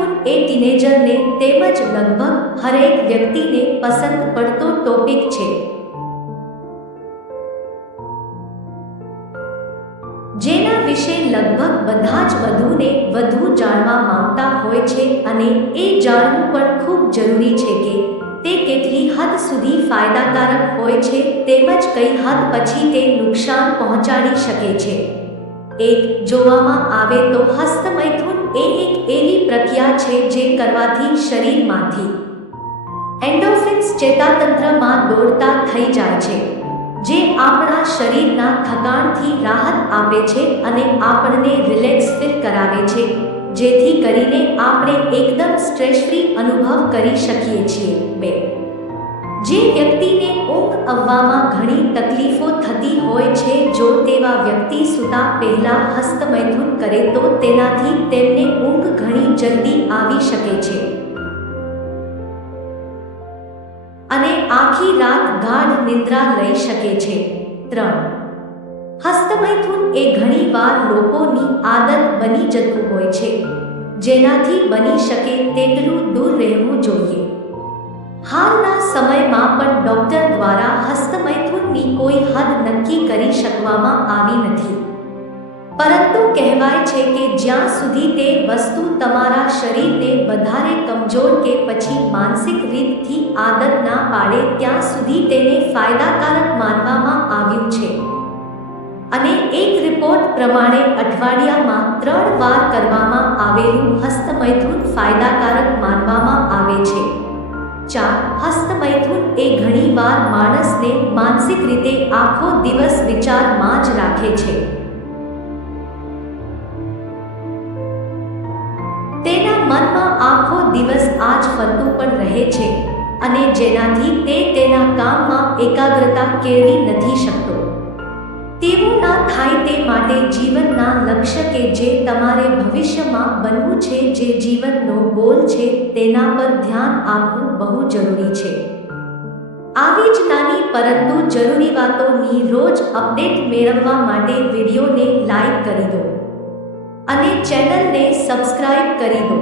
મૈથુન એ ટીનેજરને તેમજ લગભગ હરેક વ્યક્તિને પસંદ પડતો ટોપિક છે, જેના વિશે લગભગ બધા જ વધુને વધુ જાણવા માંગતા હોય છે અને એ જાણવું પણ ખૂબ જરૂરી છે કે તે કેટલી હદ સુધી ફાયદાકારક હોય છે તેમજ કઈ હદ પછી તે નુકસાન પહોંચાડી શકે છે. એક જોવામાં આવે તો હસ્તમૈથુન એ એક એવી પ્રક્રિયા છે જે કરવાથી શરીરમાંથી એન્ડોર્ફિન્સ ચેતાતંત્રમાં દોડતા થઈ જાય છે, જે આપણા શરીરના થકાણથી રાહત આપે છે અને આપણને રિલેક્સ ફીલ કરાવે છે, જેથી કરીને આપણે એકદમ સ્ટ્રેસ ફ્રી અનુભવ કરી શકીએ છીએ. 2. જે વ્યક્તિને ઊંઘ આવવામાં ઘણી તકલીફો થતી હોય છે, જો તેવા વ્યક્તિ સૂતા પહેલા હસ્તમૈથુન કરે તો તેનાથી તેમને ઊંઘ ઘણી જલ્દી આવી શકે છે અને આખી રાત ગાઢ નિંદ્રા લઈ શકે છે. 3. હસ્તમૈથુન એ ઘણીવાર લોકોની આદત બની જતું હોય છે, જેનાથી બની શકે તેટલું દૂર રહેવું જોઈએ. હાલના સમયમાં પણ ડોક્ટર દ્વારા હસ્તમૈથુનની કોઈ હદ નક્કી કરી શકવામાં આવી નથી, પરંતુ કહેવાય છે કે જ્યાં સુધી તે વસ્તુ તમારા શરીરને વધારે કમજોર કે પછી માનસિક રીતથી આદત ના પાડે ત્યાં સુધી તેને ફાયદાકારક માનવામાં આવ્યું છે અને એક રિપોર્ટ પ્રમાણે અઠવાડિયામાં 3 વાર કરવામાં આવેલું હસ્તમૈથુન ફાયદાકારક માનવામાં આવે છે. 4. હસ્તમૈથુન એ ઘણીવાર માણસને માનસિક રીતે આખો દિવસ વિચારમાં જ રાખે છે. તેના મનમાં આખો દિવસ આ જ ફરતું પણ રહે છે અને જેનાથી તે તેના કામમાં એકાગ્રતા કેળવી નથી શકતો. તેવું ના થાય તે માટે જીવનના લક્ષ્ય કે જે તમારે ભવિષ્યમાં બનવું છે, જે જીવનનો ગોલ છે, તેના પર ધ્યાન આપવું બહુ જરૂરી છે. આવી જ નાની પરંતુ જરૂરી વાતોની રોજ અપડેટ મેળવવા માટે વિડીયોને લાઈક કરી દો અને ચેનલને સબસ્ક્રાઇબ કરી દો.